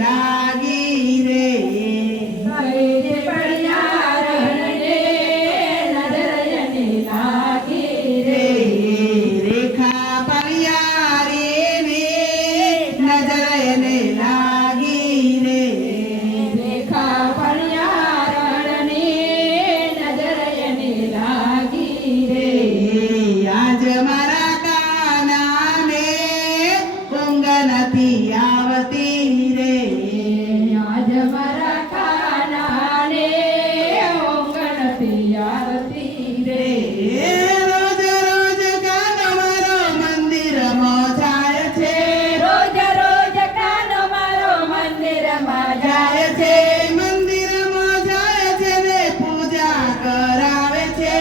લાગી રે કઈ પડ્યા રણને નજર એને લાગી રે રેખા પડ્યા રે નજર એને લાગી રે રેખા પડ્યા રણને નજર એને લાગી રે આજ મારા કાનાને ઊંઘ નથી આવતી રે આજ મારા કાનાને ઊંઘ નથી આવતી રે રોજ રોજ કાનો મારો મંદિરમાં જાય છે રોજ રોજ કાનો મારો મંદિરમાં જાય છે મંદિરમાં જાય છે ને પૂજા કરાવે છે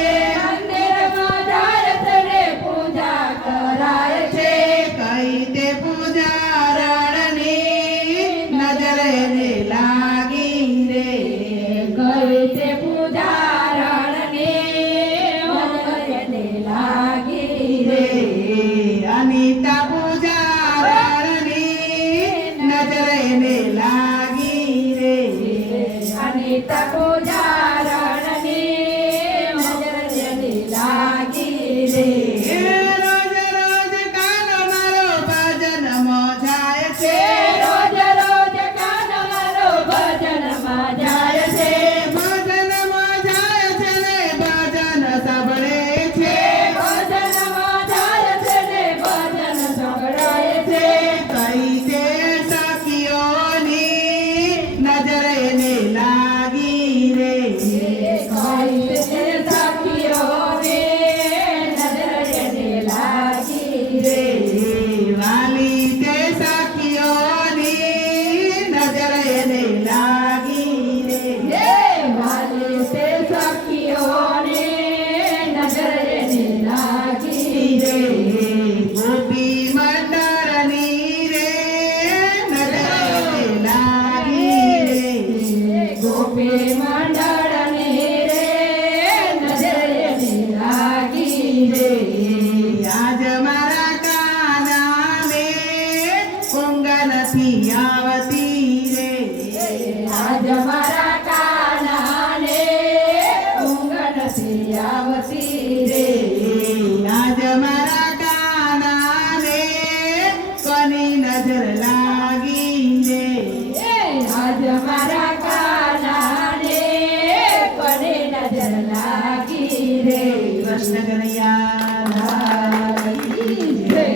મંદિરમાં જાય છે ને પૂજા કરાય છે કઈ તે પૂજા રણની નજર એને લાગી રે કઈ તે પૂજા રણને નજર એને લાગી રે અનિતા પૂજા રણની નજર એને લાગી રે અનિતા પૂજા રણને નજર એને લાગી રે રોજ રોજ કાનો મારો ભજનમાં જાય છે રોજ રોજ કાનો મારો ભજનમાં જાય છે ભજનમાં જાય છે ને ભજન સાંભળે છે ભજનમાં જાય છે ને ભજન સંભળાય છે કઈ તે સખીઓની નજર એને લાગી રે કઈ તે સખીઓને નજર એને લાગી રે વાલી તે સખીઓની નજર એને લાગી રે હે વાલી તે સખીઓને નજર એને લાગી રે ગોપી મંડળની રે નજર એને લાગી રે ગોપી મંડળની રે નજર એને લાગી રે આજ મારા કાનાને ઊંઘ નથી આવતી રે આજ મારા કાનાને ઊંઘ નથી આવતી રે આજ મારા કાનાને કોની નજર લાગી રે આજ મારા કાનાને કોને નજર લાગી રે કૃષ્ણ કનૈયા લાગી રે.